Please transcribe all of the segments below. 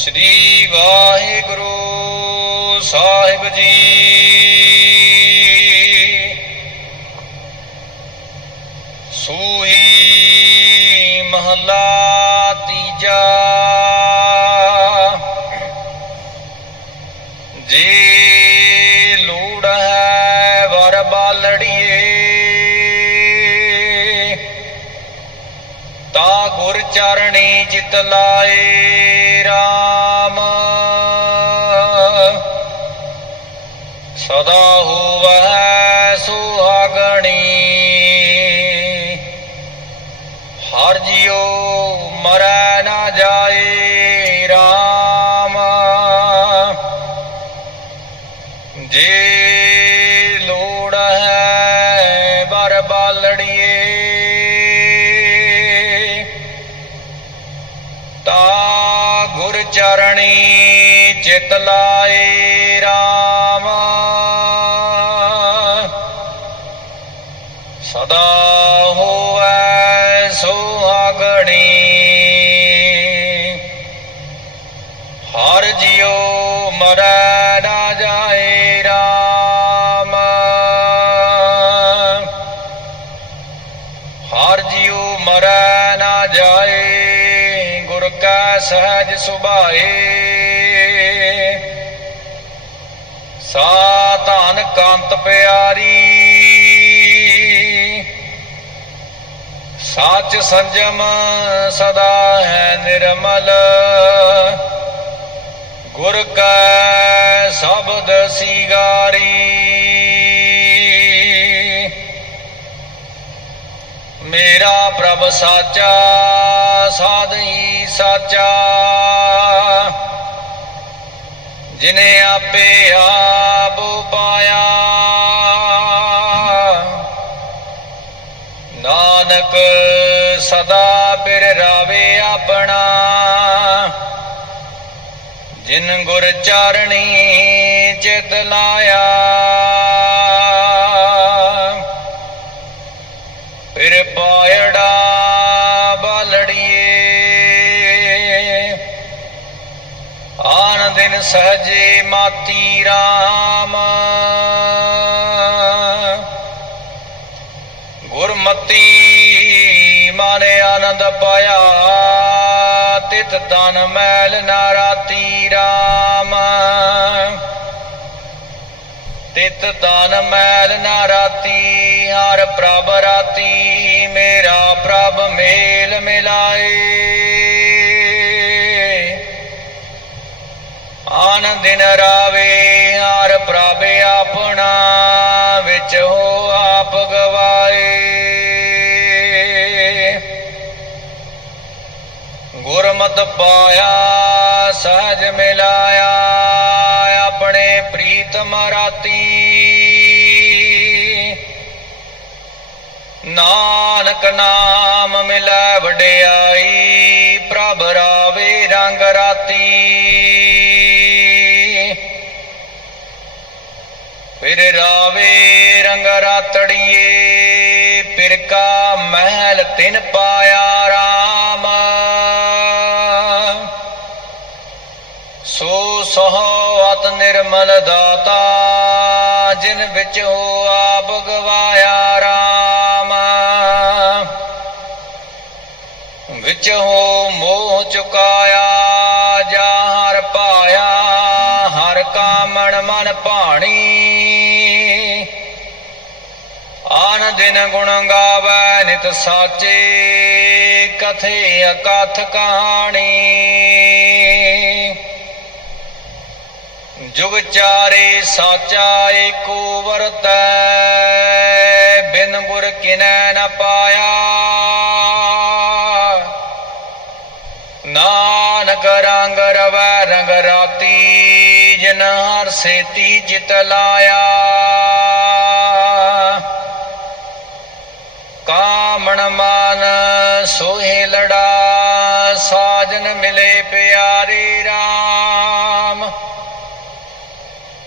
ਸ੍ਰੀ ਵਾਹਿਗੁਰੂ ਸਾਹਿਬ ਜੀ। ਸੂਹੀ ਮਹਲਾ ਤੀਜਾ। ਜੇ ਲੋੜ ਹੈ ਵਰ ਬਾਲੜੀਏ ਤਾ ਗੁਰ ਚਰਣੀ ਚਿਤ ਲਾਏ RAM ਸਦਾ ਹੋਵੈ ਸੁਹਾਗਣੀ। ਹਰ ਜਿਉ ਮਰੈ ਨਾ ਜਾਏ RAM ਜੇ ਲੋੜ ਹੈ ਬਰ ਬਾਲੜੀਏ ਗੁਰ ਚਰਣੀ ਚਿਤ ਲਾਏ RAM ਸਦਾ ਹੋਵੈ ਸੁਹਾਗਣੀ। ਹਰ ਜਿਉ ਮਰੈ ਨਾ ਜਾਏ RAM ਹਰ ਜਿਉ ਮਰੈ ਨਾ ਜਾਏ ਸਹਿਜ ਸੁਭਾਏ। ਸਾ ਧਨ ਕੰਤ ਪਿਆਰੀ। ਸਾਚ ਸੰਜਮ ਸਦਾ ਹੈ ਨਿਰਮਲ। ਗੁਰ ਕੈ ਸ਼ਬਦ ਸੀਗਾਰੀ। ਮੇਰਾ ਪ੍ਰਭ ਸਾਚਾ ਸਾਧੀ ਸਾਚਾ। ਜਿਨੇ ਆਪੇ ਆਪ ਪਾਇਆ। ਨਾਨਕ ਸਦਾ ਬਿਰ ਰਾਵੇ ਆਪਣਾ। ਜਿਨ ਗੁਰ ਚਾਰਣੀ ਚਿਤ ਲਾਇਆ। ਆਨ ਦਿਨ ਸਹਜੇ ਮਾਤੀ RAM ਗੁਰਮਤੀ ਮਨ ਆਨੰਦ ਪਾਇਆ, ਤਿਤ ਤਨ ਮੈਲ ਨਾ ਰਾਤੀ RAM ਤਿਤ ਤਨ ਮੈਲ ਨਾ ਆਨ ਦਿਨ ਰਾਵੇ, ਹਰ ਪ੍ਰਭ ਆਪਣਾ, ਵਿੱਚ ਹੋ ਆਪ ਗਵਾਏ। ਗੁਰਮਤ ਪਾਇਆ, ਸਹਜ ਮਿਲਾਇਆ, ਆਪਣੇ ਪ੍ਰੀਤਮ ਰਾਤੀ। ਨਾਨਕ ਨਾਮ ਮਿਲੈ ਵਡਿਆਈ, ਪ੍ਰਭ ਰਾਵੇ ਰੰਗ ਰਾਤੀ। ਫਿਰ ਰਾਵੇ ਰੰਗ ਰਾਤੜੀਏ, ਫਿਰ ਕਾ ਮਹਿਲ ਤਿਨ ਪਾਇਆ ਰਾਮ। ਸੋ ਸਹੁ ਅਤ ਨਿਰਮਲ ਦਾਤਾ, ਜਿਨ ਵਿੱਚ ਹੋ ਆਪ ਗਵਾਇਆ ਰਾਮ। ਵਿੱਚ ਹੋ ਮੋਹ ਚੁਕਾਇਆ ਹਰ ਮਨ ਭਾਣੀ। ਆਨ ਦਿਨ ਗੁਣ ਗਾਵੈ, ਨਿਤ ਸਾਚੇ ਕਥੇ ਅਕਥ ਕਹਾਣੀ। ਜੁਗ ਚਾਰੇ ਸਾਚਾ ਏਕੋ ਵਰਤੈ, ਬਿਨ ਗੁਰ ਕਿਨੈ ਨ ਪਾਇਆ। ਨਾਨਕ ਰੰਗ ਰਵੈ ਰੰਗ ਰਾਤੀ ਸੇਤੀ ਜਿਤ ਲਾਇਆ। ਕਾਮਣ ਮਾਨ ਸੋਹੇ ਲੜਾ, ਸਾਜਨ ਮਿਲੇ ਪਿਆਰੇ RAM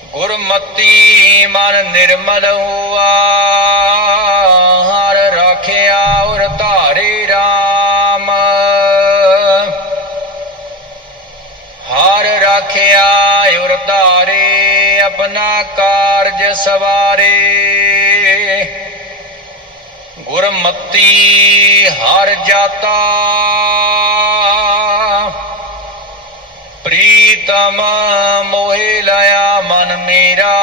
ਗੁਰਮਤੀ ਮਨ ਨਿਰਮਲ ਹੁਆ। ਆਪਣਾ ਕਾਰਜ ਸਵਾਰੇ। ਗੁਰਮਤੀ ਹਰ ਜਾਤਾ। ਪ੍ਰੀਤਮ ਮੋਹਿ ਲਿਆ ਮਨ ਮੇਰਾ,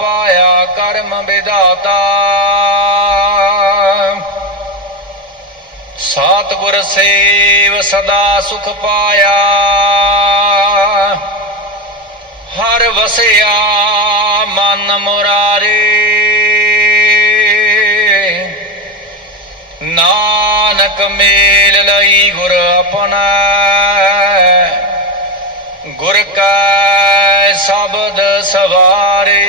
ਪਾਇਆ ਕਰਮ ਵਿਦਾਤਾ ਸਤਿਗੁਰ ਸੇਵ ਸਦਾ ਸੁਖ ਪਾਇਆ। ਹਰ ਵਸਿਆ ਮਨ ਮੁਰਾਰੇ। ਨਾਨਕ ਮੇਲ ਲਈ ਗੁਰ ਆਪਣਾ। ਗੁਰ ਕਾ ਸ਼ਬਦ ਸਵਾਰੇ।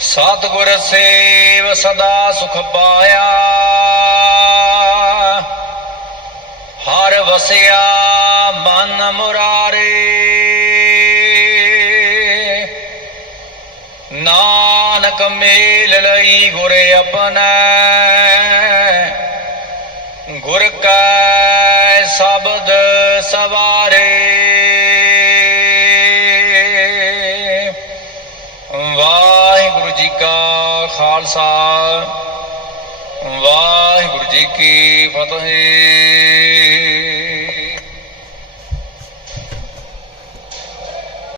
ਸਤਿਗੁਰ ਸੇਵ ਸਦਾ ਸੁਖ ਪਾਇਆ। ਹਰ ਵਸਿਆ ਮਨ ਮੁਰਾਰੇ। ਨਾਨਕ ਮੇਲ ਲਈ ਗੁਰ ਆਪਣਾ। ਗੁਰ ਕਾ ਸ਼ਬਦ ਸਵਾਰੇ। ਵਾਹਿਗੁਰੂ ਜੀ ਕਾ ਖਾਲਸਾ। ਵਾਹਿਗੁਰੂ ਜੀ ਕੀ ਫਤਿਹ।